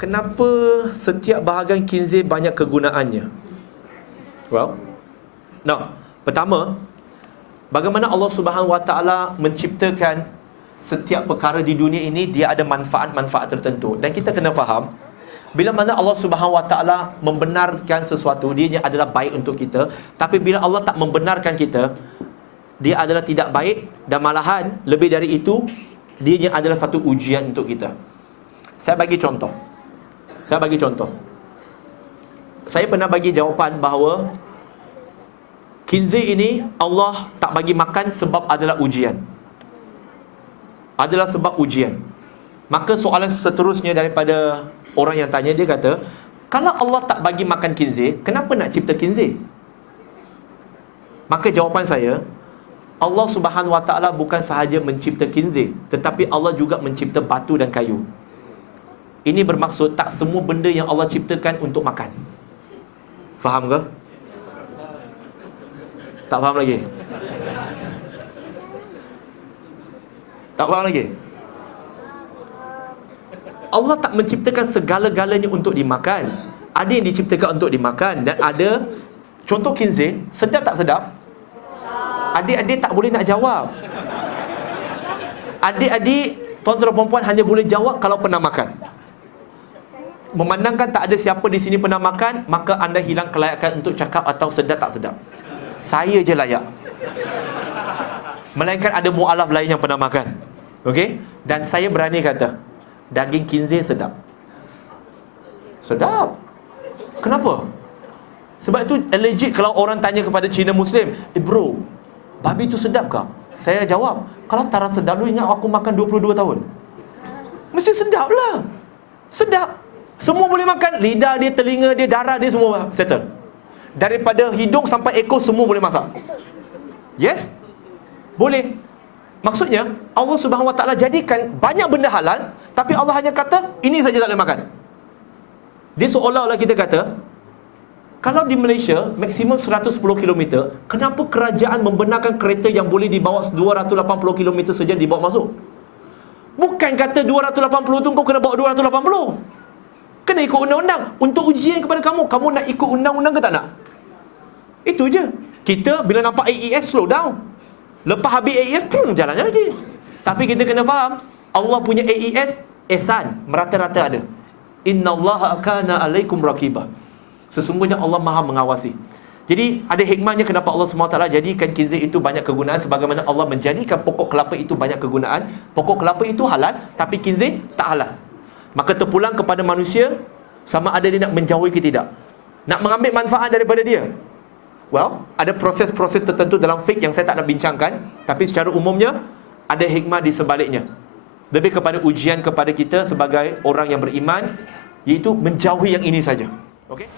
kenapa setiap bahagian khinzir banyak kegunaannya? Well, pertama, bagaimana Allah Subhanahu Wa Taala menciptakan setiap perkara di dunia ini, dia ada manfaat-manfaat tertentu. Dan kita kena faham, bila mana Allah Subhanahu Wa Taala membenarkan sesuatu, dia adalah baik untuk kita. Tapi bila Allah tak membenarkan kita, dia adalah tidak baik. Dan malahan lebih dari itu, dia adalah satu ujian untuk kita. Saya bagi contoh. Saya pernah bagi jawapan bahawa khinzir ini Allah tak bagi makan sebab adalah ujian. Maka soalan seterusnya daripada orang yang tanya, dia kata, kalau Allah tak bagi makan khinzir, kenapa nak cipta khinzir? Maka jawapan saya, Allah Subhanahu Wa Taala bukan sahaja mencipta khinzir, tetapi Allah juga mencipta batu dan kayu. Ini bermaksud tak semua benda yang Allah ciptakan untuk makan. Faham ke? Tak faham lagi? Tak faham lagi? Allah tak menciptakan segala-galanya untuk dimakan. Ada yang diciptakan untuk dimakan, dan ada, contoh khinzir, sedap tak sedap? Adik-adik tak boleh nak jawab. Adik-adik, tuan-tuan perempuan hanya boleh jawab kalau pernah makan. Memandangkan tak ada siapa di sini pernah makan, maka anda hilang kelayakan untuk cakap atau sedap tak sedap. Saya je layak, melainkan ada mu'alaf lain yang pernah makan. Okey? Dan saya berani kata, daging khinzir sedap. Sedap. Kenapa? Sebab itu allergic kalau orang tanya kepada Cina Muslim, bro, babi tu sedap kah? Saya jawab, kalau tak rasa sedap, lu ingat aku makan 22 tahun? Mesti sedap lah. Sedap. Semua boleh makan. Lidah dia, telinga dia, darah dia, semua settle. Daripada hidung sampai ekor, semua boleh masak. Yes? Boleh. Maksudnya, Allah Subhanahu Wa Taala jadikan banyak benda halal, tapi Allah hanya kata, ini saja tak boleh makan. Dia seolah-olah kita kata, kalau di Malaysia maksimum 110 km, kenapa kerajaan membenarkan kereta yang boleh dibawa 280 km saja dibawa masuk? Bukan kata 280 tu kau kena bawa 280. Kena ikut undang-undang. Untuk ujian kepada kamu, kamu nak ikut undang-undang ke tak nak? Itu je. Kita bila nampak AES, slow down. Lepas habis AES, jalannya lagi. Tapi kita kena faham, Allah punya AES ihsan, merata-rata ada. Innallaha kana alaikum raqibah. Sesungguhnya Allah Maha mengawasi. Jadi ada hikmahnya kenapa Allah SWT jadikan khinzir itu banyak kegunaan, sebagaimana Allah menjadikan pokok kelapa itu banyak kegunaan. Pokok kelapa itu halal, tapi khinzir tak halal. Maka terpulang kepada manusia, sama ada dia nak menjauhi ke tidak, nak mengambil manfaat daripada dia. Well, ada proses-proses tertentu dalam fiqh yang saya tak nak bincangkan, tapi secara umumnya ada hikmah di sebaliknya. Lebih kepada ujian kepada kita sebagai orang yang beriman, iaitu menjauhi yang ini saja. Okey?